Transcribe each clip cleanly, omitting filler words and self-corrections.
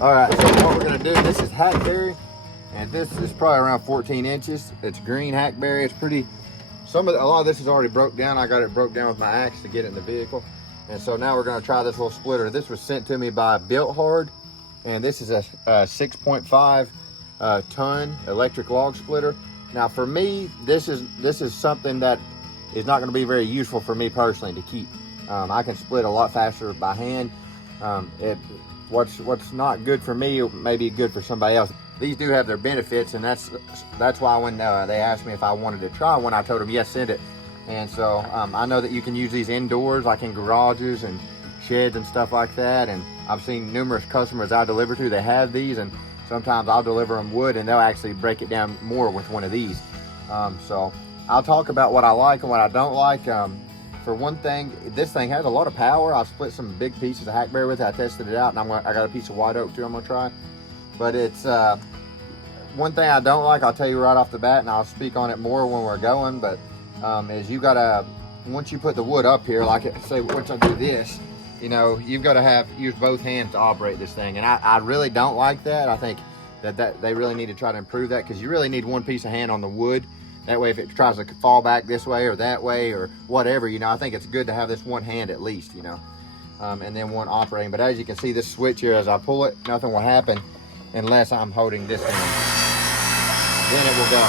All right, so what we're gonna do, this is hackberry, and this is probably around 14 inches. It's green hackberry. It's pretty, a lot of this is already broke down. I got it broke down with my axe to get it in the vehicle. And so now we're gonna try this little splitter. This was sent to me by Bilt Hard, and this is a 6.5 ton electric log splitter. Now for me, this is something that is not gonna be very useful for me personally to keep. I can split a lot faster by hand. What's not good for me may be good for somebody else. These do have their benefits, and that's why when they asked me if I wanted to try one, I told them yes, send it. And so I know that you can use these indoors, like in garages and sheds and stuff like that. And I've seen numerous customers I deliver to, they have these, and sometimes I'll deliver them wood and they'll actually break it down more with one of these. So I'll talk about what I like and what I don't like. For one thing, this thing has a lot of power. I've split some big pieces of hackberry with it. I tested it out, and I got a piece of white oak too I'm gonna try. But it's one thing I don't like, I'll tell you right off the bat, and I'll speak on it more when we're going, but is you gotta, once you put the wood up here, like say once I do this, you know, you've got to use both hands to operate this thing. And I really don't like that. I think that they really need to try to improve that, because you really need one piece of hand on the wood. That way, if it tries to fall back this way or that way or whatever, you know, I think it's good to have this one hand at least, you know, and then one operating. But as you can see, this switch here, as I pull it, nothing will happen unless I'm holding this hand. Then it will go.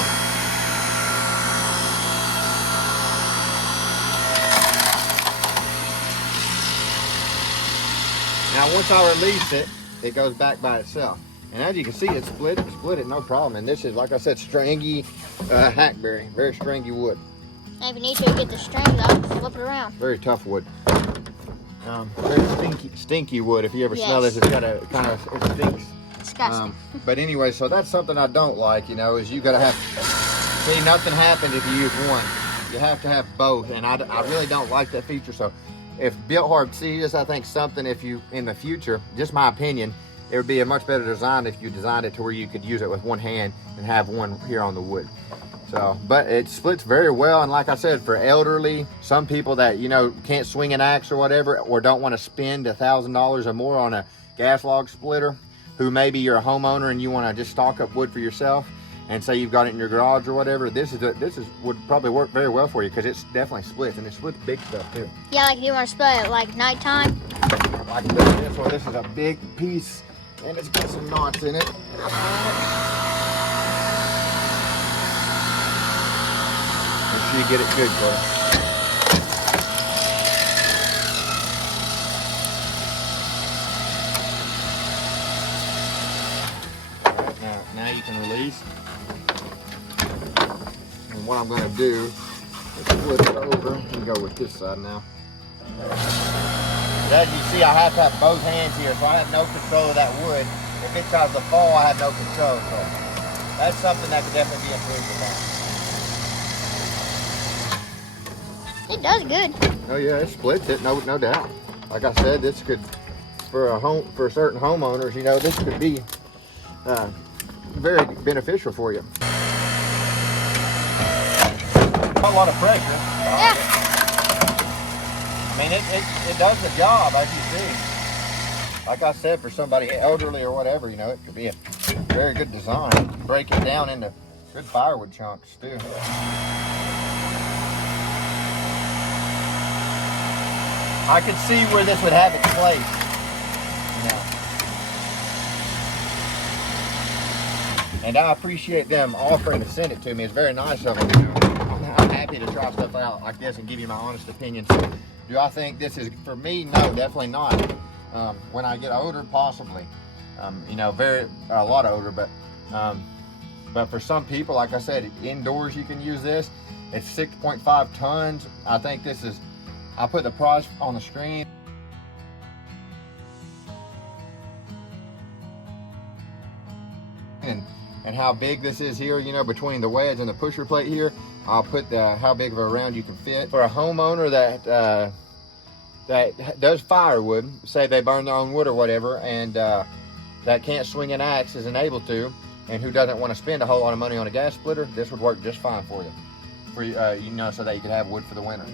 Now, once I release it, it goes back by itself. And as you can see, it's split it, no problem. And this is, like I said, stringy hackberry, very stringy wood. And if you need to get the strings out, flip it around. Very tough wood. Very stinky wood. If you ever smell this, it's got a kind of, it stinks. Disgusting. But anyway, so that's something I don't like, you know, is you gotta have, see, nothing happens if you use one. You have to have both, and I really don't like that feature. So if Bilt Hard sees this, I think something, if you, in the future, just my opinion, it would be a much better design if you designed it to where you could use it with one hand and have one here on the wood. So, but it splits very well. And like I said, for elderly, some people that, you know, can't swing an axe or whatever, or don't want to spend $1,000 or more on a gas log splitter, who maybe you're a homeowner and you want to just stock up wood for yourself, and say you've got it in your garage or whatever, this would probably work very well for you, because it's definitely splits, and it splits big stuff too. Yeah, like if you want to split it like nighttime. Like this one, this is a big piece. And it's got some knots in it. Make sure you get it good, Corey. Now you can release. And what I'm going to do is flip it over and go with this side now. As you see, I have to have both hands here, so I have no control of that wood. If it tries to fall, I have no control. So that's something that could definitely be improved upon. It does good. Oh yeah, it splits it, no doubt. Like I said, this could, for certain homeowners, you know, this could be very beneficial for you. A lot of pressure. Yeah. I mean, it does the job, as you see. Like I said, for somebody elderly or whatever, you know, it could be a very good design. Break it down into good firewood chunks too. I could see where this would have its place, you know. And I appreciate them offering to send it to me. It's very nice of them. I'm happy to try stuff out like this and give you my honest opinion. So, do I think this is for me? No, definitely not. When I get older, possibly. You know, a lot older, but for some people, like I said, indoors you can use this. It's 6.5 tons. I think this is, I put the price on the screen. And how big this is here, you know, between the wedge and the pusher plate here. I'll put how big of a round you can fit. For a homeowner that does firewood, say they burn their own wood or whatever, and that can't swing an axe, isn't able to, and who doesn't want to spend a whole lot of money on a gas splitter, this would work just fine for you. You know, so that you could have wood for the winter.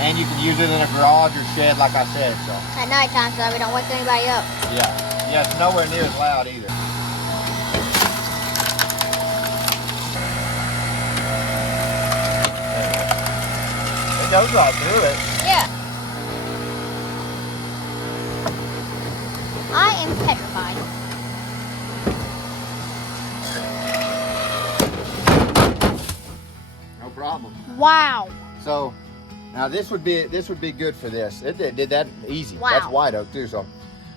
And you can use it in a garage or shed, like I said. So At nighttime, so we don't wake anybody up. yeah, it's nowhere near as loud either. It goes right through it. Yeah. I am petrified. No problem. Wow. So now this would be good for this. It did that easy. Wow. That's white oak too. So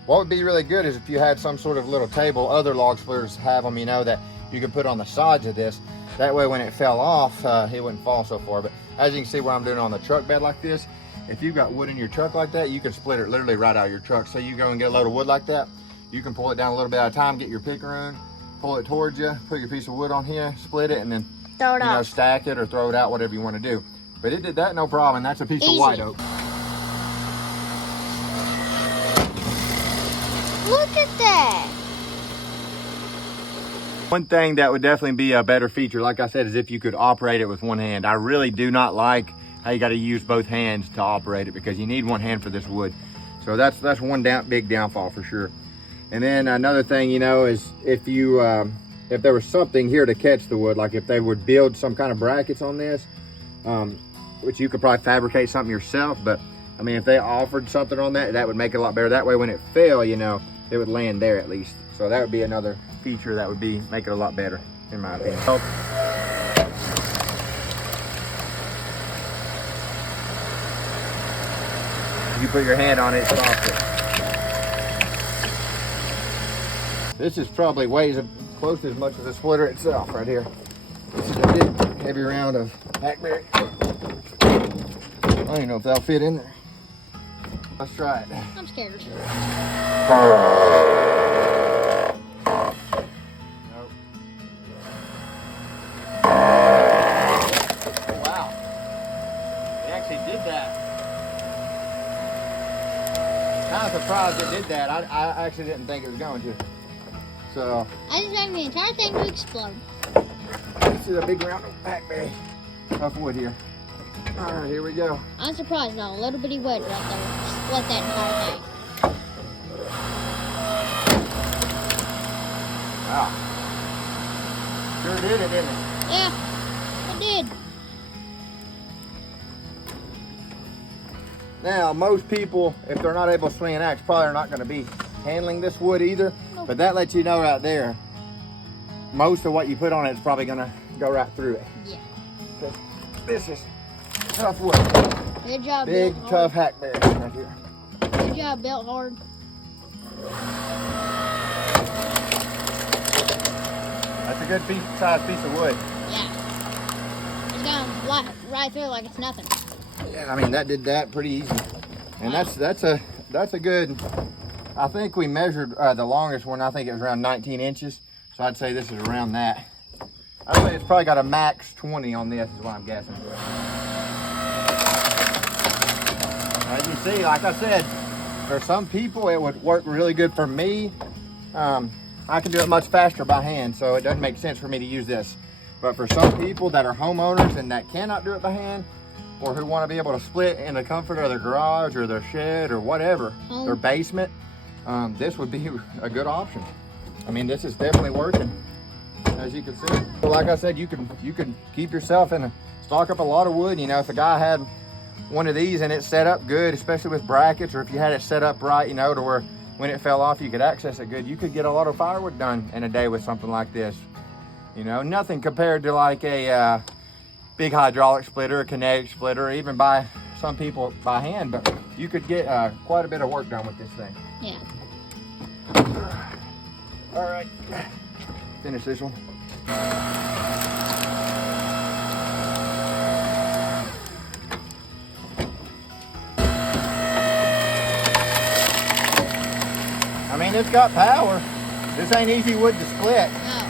what would be really good is if you had some sort of little table. Other log splitters have them, you know, that you could put on the sides of this. That way when it fell off, it wouldn't fall so far. But as you can see what I'm doing on the truck bed like this, if you've got wood in your truck like that, you can split it literally right out of your truck. So you go and get a load of wood like that, you can pull it down a little bit at a time, get your pickeroo, pull it towards you, put your piece of wood on here, split it, and then Throw it out. stack it or throw it out, whatever you want to do. But it did that no problem. That's a piece Easy. of white oak. Look at that. One thing that would definitely be a better feature, like I said, is if you could operate it with one hand. I really do not like how you got to use both hands to operate it, because you need one hand for this wood. So that's one big downfall for sure. And then another thing, you know, is if there was something here to catch the wood, like if they would build some kind of brackets on this, which you could probably fabricate something yourself, but I mean, if they offered something on that, that would make it a lot better. That way when it fell, you know, it would land there at least. So that would be another feature that would make it a lot better, in my opinion. So, you put your hand on it, it stops it. This is probably weighs close to as much as the splitter itself right here. This is a big, heavy round of hackberry. I don't even know if that'll fit in there. Let's try it. I'm scared. Nope. Wow. It actually did that. Kind of surprised it did that. I actually didn't think it was going to. So I just wanted the entire thing to explode. this is a big round of hackberry. Tough wood here. All right, here we go. I'm surprised now. A little bitty wood right there. Split that entire thing. Wow. Sure did it, didn't it? Yeah, it did. Now, most people, if they're not able to swing an axe, probably are not going to be handling this wood either. Nope. But that lets you know right there, most of what you put on it is probably going to go right through it. Yeah. 'Cause this is tough wood. Good job, Big, Bilt tough Hard. hackberry right here. Good job, Bilt Hard. That's a good size piece of wood. Yeah. It's gone right through like it's nothing. Yeah, I mean, that did that pretty easy. And that's a good, I think we measured the longest one, I think it was around 19 inches. So I'd say this is around that. I'd say it's probably got a max 20 on this is what I'm guessing. As you see, like I said, for some people it would work really good. For me, I can do it much faster by hand, so it doesn't make sense for me to use this. But for some people that are homeowners and that cannot do it by hand, or who want to be able to split in the comfort of their garage or their shed or whatever, their basement, this would be a good option. I mean, this is definitely working, as you can see. So like I said, you could keep yourself in stock up a lot of wood. You know, if a guy had one of these and it's set up good, especially with brackets, or if you had it set up right, you know, to where when it fell off, you could access it good, you could get a lot of firewood done in a day with something like this. You know, nothing compared to like a big hydraulic splitter, a kinetic splitter, or even by some people by hand, but you could get quite a bit of work done with this thing. Yeah. All right, finish this one. I mean, it's got power. This ain't easy wood to split. No.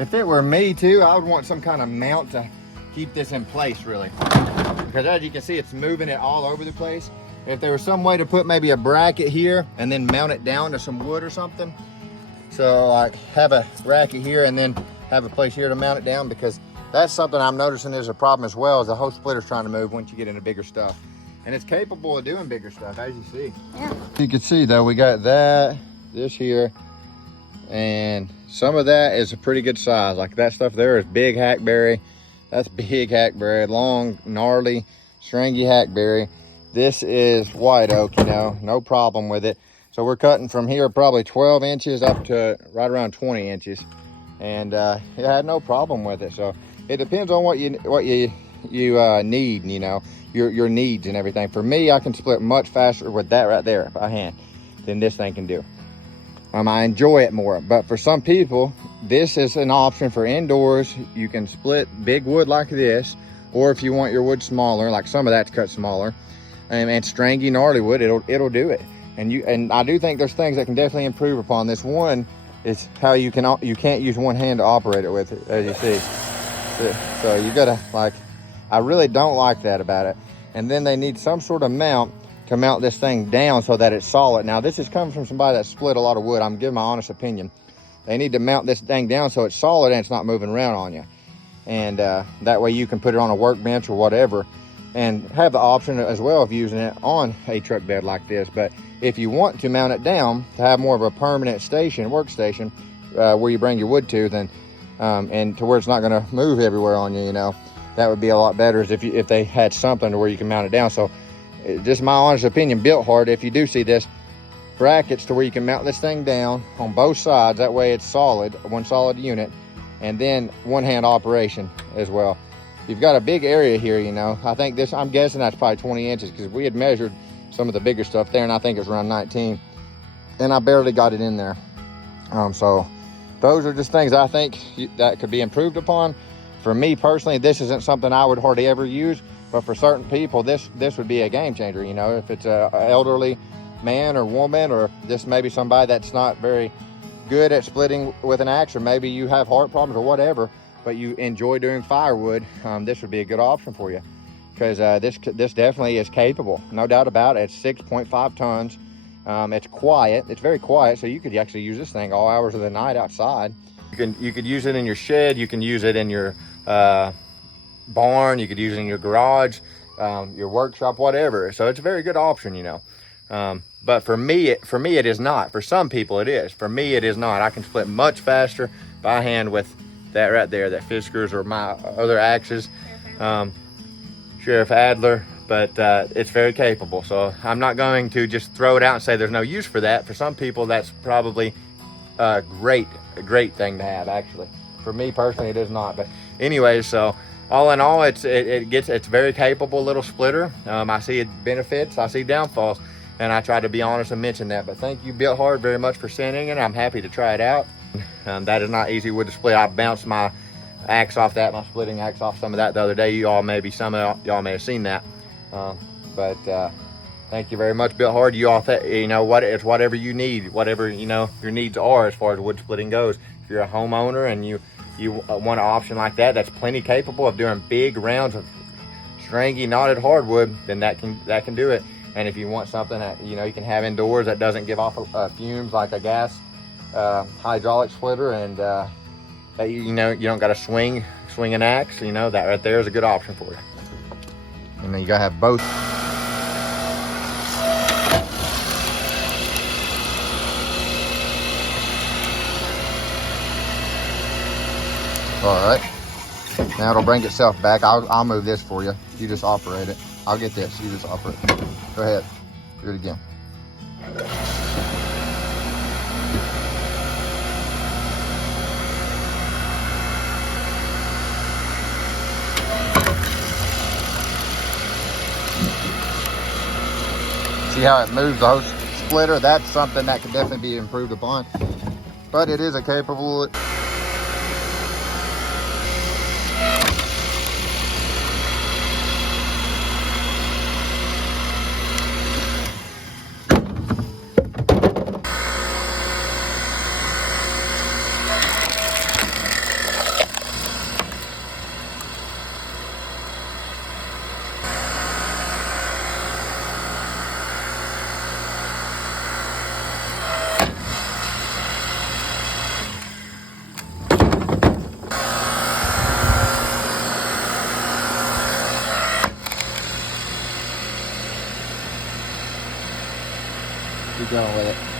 If it were me too, I would want some kind of mount to keep this in place, really. because as you can see, it's moving it all over the place. If there was some way to put maybe a bracket here and then mount it down to some wood or something. So like have a bracket here and then have a place here to mount it down, because that's something I'm noticing is a problem as well, is the whole splitter's trying to move once you get into bigger stuff. And it's capable of doing bigger stuff, as you see. Yeah. You can see though, we got this here, and some of that is a pretty good size. Like that stuff there is big hackberry. That's big hackberry, long, gnarly, stringy hackberry. This is white oak, you know, no problem with it. So we're cutting from here probably 12 inches up to right around 20 inches. And it had no problem with it. So it depends on what you need, you know, your needs and everything. For me, I can split much faster with that right there by hand than this thing can do. I enjoy it more, but for some people, this is an option for indoors. You can split big wood like this, or if you want your wood smaller, like some of that's cut smaller, and stringy gnarly wood, it'll do it. And I do think there's things that can definitely improve upon this. One is how you can't use one hand to operate it with, as you see. So you gotta, like, I really don't like that about it. And then they need some sort of mount to mount this thing down so that it's solid. Now this is coming from somebody that split a lot of wood. I'm giving my honest opinion. They need to mount this thing down so it's solid and it's not moving around on you. And that way you can put it on a workbench or whatever, and have the option as well of using it on a truck bed like this. But if you want to mount it down to have more of a permanent workstation where you bring your wood to, then and to where it's not going to move everywhere on you, you know, that would be a lot better is if they had something to where you can mount it down. So just my honest opinion, Bilt Hard, if you do see this, brackets to where you can mount this thing down on both sides. That way it's solid, one solid unit, and then one hand operation as well. You've got a big area here, you know. I think this, I'm guessing that's probably 20 inches, because we had measured some of the bigger stuff there, and I think it was around 19, and I barely got it in there. So those are just things I think that could be improved upon. For me personally, this isn't something I would hardly ever use, but for certain people, this would be a game changer, you know. If it's an elderly man or woman, or this may be somebody that's not very good at splitting with an axe, or maybe you have heart problems or whatever, but you enjoy doing firewood, this would be a good option for you, because this definitely is capable, no doubt about it. It's 6.5 tons. It's quiet. It's very quiet, so you could actually use this thing all hours of the night outside. You could use it in your shed. You can use it in your barn. You could use it in your garage, your workshop, whatever. So it's a very good option, you know. But for me it is not. For some people it is. For me it is not. I can split much faster by hand with that right there, that Fiskars or my other axes, Sheriff Adler, but it's very capable. So I'm not going to just throw it out and say there's no use for that. For some people, that's probably a great thing to have, actually. For me personally, it is not. But anyway, so all in all, it's very capable little splitter. I see it benefits, I see downfalls, and I try to be honest and mention that. But thank you, Bilt Hard, very much for sending it. I'm happy to try it out. That is not easy wood to split. I bounced my axe off that, my splitting axe off some of that the other day. Some of y'all may have seen that. But thank you very much, Bilt Hard. You all, you know what? It's whatever you need, whatever you know your needs are as far as wood splitting goes. If you're a homeowner and you want an option like that, that's plenty capable of doing big rounds of stringy knotted hardwood, then that can do it. And if you want something that you can have indoors that doesn't give off fumes like a gas hydraulic splitter, and that you don't got to swing an axe, that right there is a good option for you. And then you gotta have both. All right, now it'll bring itself back. I'll move this for you. You just operate it. I'll get this. You just operate it. Go ahead. Do it again. See how it moves the whole splitter? That's something that could definitely be improved upon, but it is a capable. keep going with it.